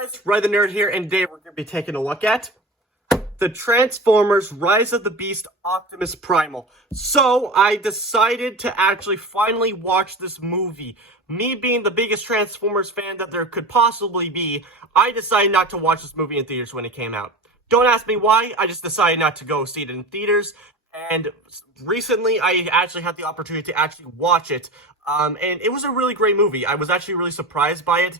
Guys, Ry the Nerd here, and today we're going to be taking a look at the Transformers Rise of the Beast Optimus Primal. So, I decided to actually finally watch this movie. Me being the biggest Transformers fan that there could possibly be, I decided not to watch this movie in theaters when it came out. Don't ask me why, I just decided not to go see it in theaters. And recently, I actually had the opportunity to actually watch it. And it was a really great movie. I was actually really surprised by it.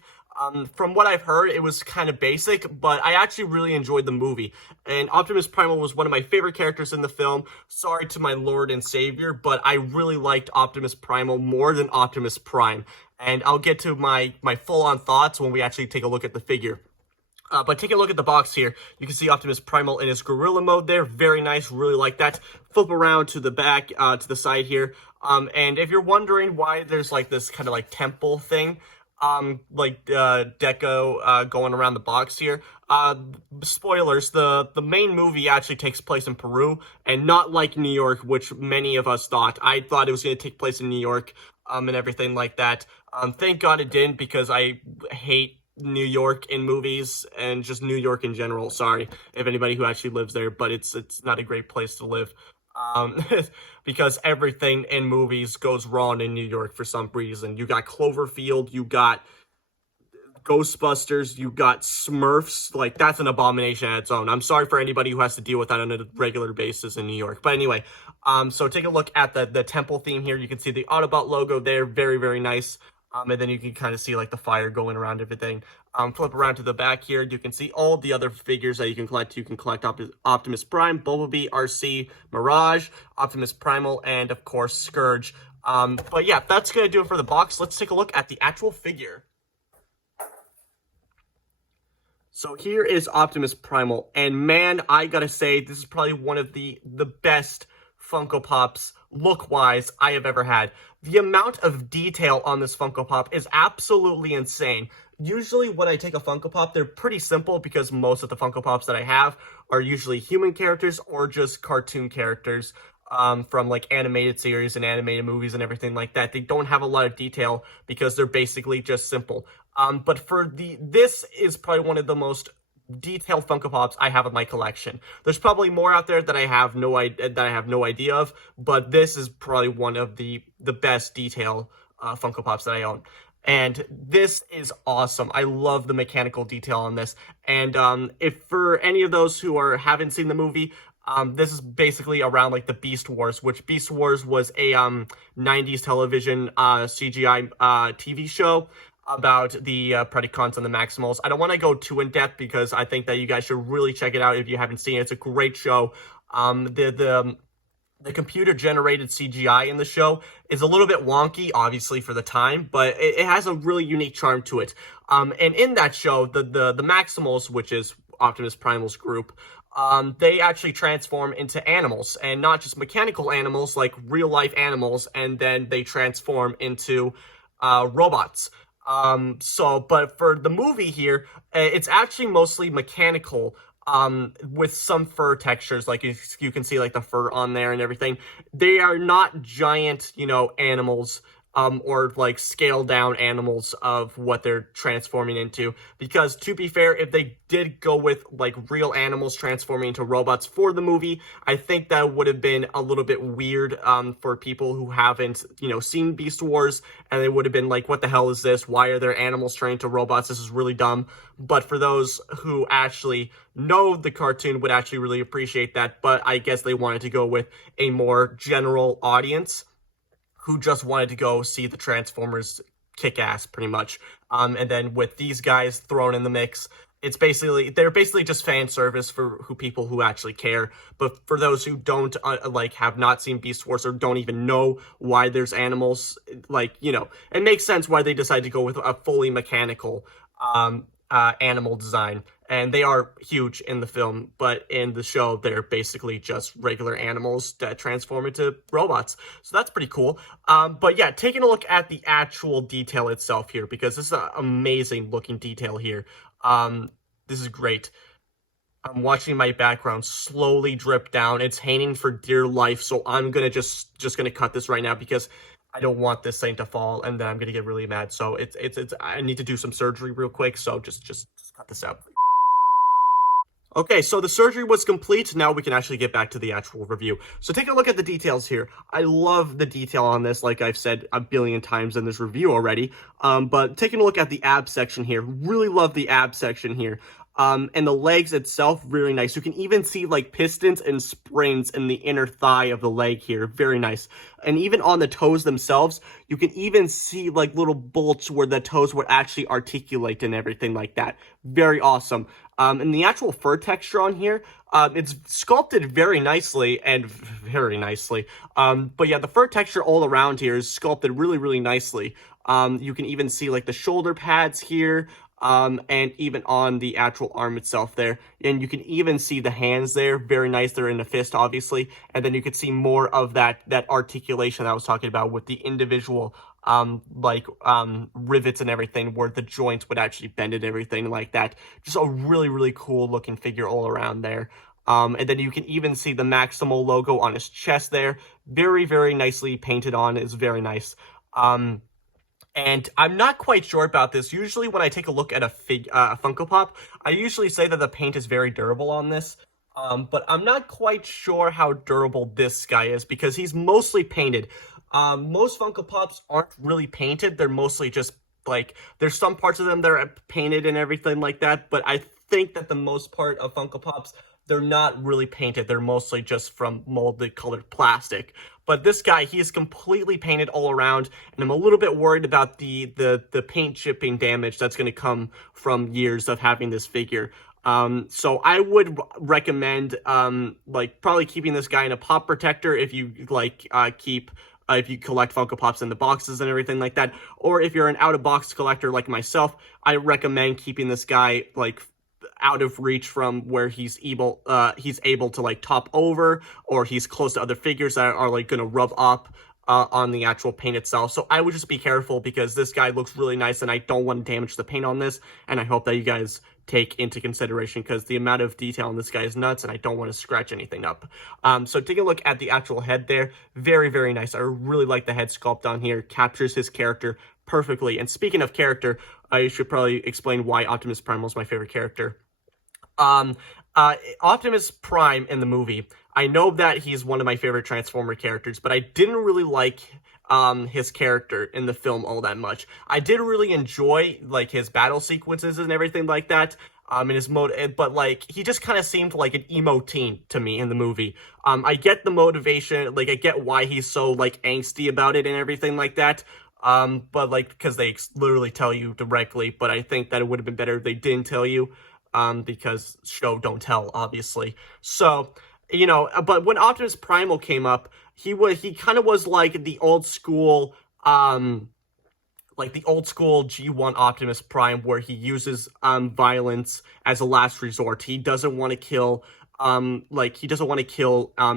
From what I've heard, it was kind of basic, but I actually really enjoyed the movie. And Optimus Primal was one of my favorite characters in the film. Sorry to my Lord and Savior, but I really liked Optimus Primal more than Optimus Prime. And I'll get to my full-on thoughts when we actually take a look at the figure. But take a look at the box here. You can see Optimus Primal in his gorilla mode there. Very nice. Really like that. Flip around to the back, to the side here. And if you're wondering why there's like this kind of like temple thing, deco going around the box here. Spoilers, the main movie actually takes place in Peru, and not like New York, which many of us thought. I thought it was going to take place in New York, and everything like that. Thank God it didn't, because I hate New York in movies, and just New York in general. Sorry if anybody who actually lives there, but it's not a great place to live. Because everything in movies goes wrong in New York for some reason. You got Cloverfield, you got Ghostbusters, you got Smurfs. Like, that's an abomination on its own. I'm sorry for anybody who has to deal with that on a regular basis in New York. But anyway, so take a look at the temple theme here. You can see the Autobot logo there. Very, very nice. And then you can kind of see like the fire going around everything. Flip around to the back here. You can see all the other figures that you can collect. You can collect Optimus Prime, Bumblebee, RC, Mirage, Optimus Primal, and of course Scourge. But yeah, that's going to do it for the box. Let's take a look at the actual figure. So here is Optimus Primal. And man, I gotta say, this is probably one of the best Funko Pops, look-wise, I have ever had. The amount of detail on this Funko Pop is absolutely insane. Usually when I take a Funko Pop, they're pretty simple because most of the Funko Pops that I have are usually human characters or just cartoon characters from like animated series and animated movies and everything like that. They don't have a lot of detail because they're basically just simple. But for this is probably one of the most detailed Funko Pops I have in my collection. There's probably more out there that I have no idea of, but this is probably one of the best detail Funko Pops that I own. And this is awesome. I love the mechanical detail on this. And if for any of those who haven't seen the movie, this is basically around like the Beast Wars, which Beast Wars was a 90s television CGI TV show about the Predacons and the Maximals. I don't want to go too in-depth because I think that you guys should really check it out if you haven't seen it. It's a great show. The computer-generated CGI in the show is a little bit wonky, obviously, for the time, but it has a really unique charm to it. And in that show, the Maximals, which is Optimus Primal's group, they actually transform into animals, and not just mechanical animals, like real-life animals, and then they transform into robots. But for the movie here, it's actually mostly mechanical, with some fur textures, like you can see like the fur on there and everything. They are not giant, animals, or like scaled down animals of what they're transforming into, because to be fair, if they did go with like real animals transforming into robots for the movie, I think that would have been a little bit weird for people who haven't seen Beast Wars, and they would have been like, what the hell is this? Why are there animals turning into robots? This is really dumb. But for those who actually know the cartoon, would actually really appreciate that. But I guess they wanted to go with a more general audience who just wanted to go see the Transformers kick ass, pretty much. And then with these guys thrown in the mix, they're basically just fan service for people who actually care. But for those who don't have not seen Beast Wars or don't even know why there's animals, it makes sense why they decided to go with a fully mechanical animal design. And they are huge in the film, but in the show, they're basically just regular animals that transform into robots. So that's pretty cool. But yeah, taking a look at the actual detail itself here, because this is an amazing looking detail here. This is great. I'm watching my background slowly drip down. It's hanging for dear life, so I'm gonna just gonna cut this right now because I don't want this thing to fall, and then I'm gonna get really mad. So I need to do some surgery real quick. So just cut this out. Okay, so the surgery was complete. Now we can actually get back to the actual review. So take a look at the details here. I love the detail on this, like I've said a billion times in this review already. But taking a look at the ab section here, really love the ab section here. And the legs itself, really nice. You can even see like pistons and springs in the inner thigh of the leg here. Very nice. And even on the toes themselves, you can even see like little bolts where the toes would actually articulate and everything like that. Very awesome. And the actual fur texture on here, it's sculpted very nicely and very nicely. But yeah, the fur texture all around here is sculpted really, really nicely. You can even see like the shoulder pads here. And even on the actual arm itself there. And you can even see the hands there. Very nice. They're in a fist, obviously. And then you can see more of that articulation that I was talking about with the individual, rivets and everything where the joints would actually bend and everything like that. Just a really, really cool looking figure all around there. And then you can even see the Maximal logo on his chest there. Very, very nicely painted on. It's very nice. And I'm not quite sure about this. Usually when I take a look at a Funko Pop, I usually say that the paint is very durable on this. But I'm not quite sure how durable this guy is because he's mostly painted. Most Funko Pops aren't really painted. They're mostly just like, there's some parts of them that are painted and everything like that. But I think that the most part of Funko Pops, they're not really painted. They're mostly just from molded colored plastic. But this guy, he is completely painted all around, and I'm a little bit worried about the paint chipping damage that's going to come from years of having this figure. So I would recommend, probably keeping this guy in a pop protector if you, if you collect Funko Pops in the boxes and everything like that. Or if you're an out-of-box collector like myself, I recommend keeping this guy, out of reach from where he's able to like top over, or he's close to other figures that are like gonna rub up on the actual paint itself. So I would just be careful because this guy looks really nice and I don't want to damage the paint on this, and I hope that you guys take into consideration because the amount of detail on this guy is nuts and I don't want to scratch anything up. So take a look at the actual head there. Very, very nice. I really like the head sculpt on here. Captures his character perfectly. And speaking of character, I should probably explain why Optimus Primal is my favorite character. Optimus Prime in the movie, I know that he's one of my favorite Transformer characters, but I didn't really like his character in the film all that much. I did really enjoy like his battle sequences and everything like that. In his mode, but like he just kind of seemed like an emo teen to me in the movie. I get the motivation, like I get why he's so like angsty about it and everything like that. But like because they literally tell you directly, but I think that it would have been better if they didn't tell you. Because show don't tell, obviously. So, you know, but when Optimus Primal came up, he kind of was like the old school, G1 Optimus Prime, where he uses violence as a last resort. He doesn't want to kill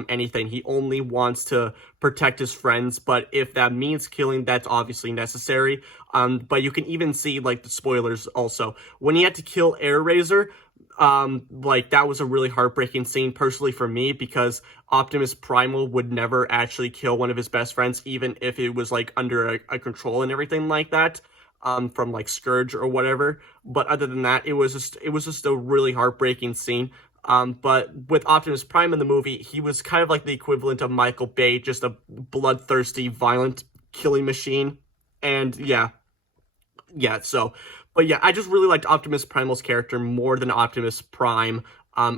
anything. He only wants to protect his friends, but if that means killing, that's obviously necessary. But you can even see, like, the spoilers also. When he had to kill Air Razor, that was a really heartbreaking scene, personally for me, because Optimus Primal would never actually kill one of his best friends, even if it was, like, under a control and everything like that. From, like, Scourge or whatever. But other than that, it was just a really heartbreaking scene. But with Optimus Prime in the movie, he was kind of like the equivalent of Michael Bay, just a bloodthirsty, violent killing machine. And yeah, but yeah, I just really liked Optimus Primal's character more than Optimus Prime,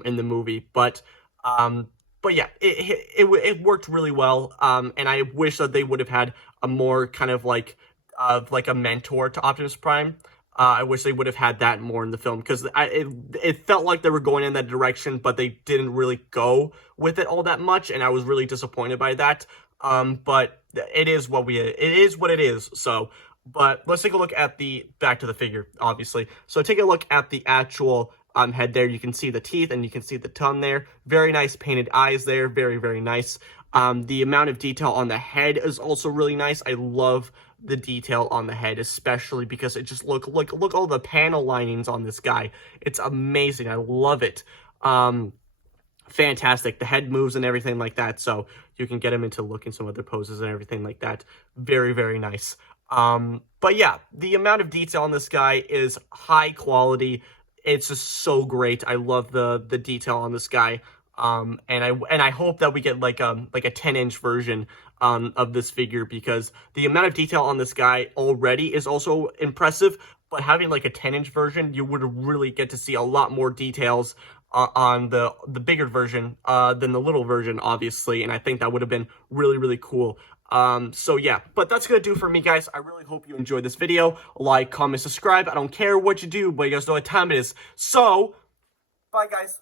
in the movie. But yeah, it worked really well. And I wish that they would have had a more kind of like a mentor to Optimus Prime. I wish they would have had that more in the film, because it felt like they were going in that direction, but they didn't really go with it all that much, and I was really disappointed by that. But it is what it is. So, but let's take a look at back to the figure, obviously. So take a look at the actual head there. You can see the teeth and you can see the tongue there. Very nice painted eyes there. Very, very nice. The amount of detail on the head is also really nice. I love the detail on the head, especially because it just look all the panel linings on this guy. It's amazing. I love it. Fantastic. The head moves and everything like that, so you can get him into looking some other poses and everything like that. Very, very nice. But yeah, the amount of detail on this guy is high quality. it's just so great. I love the detail on this guy. And I hope that we get like a 10-inch version of this figure, because the amount of detail on this guy already is also impressive. But having like a 10-inch version, you would really get to see a lot more details on the bigger version than the little version, obviously. And I think that would have been really, really cool. So yeah, but that's gonna do for me, guys. I really hope you enjoyed this video. Like, comment, subscribe. I don't care what you do, but you guys know what time it is. So, bye, guys.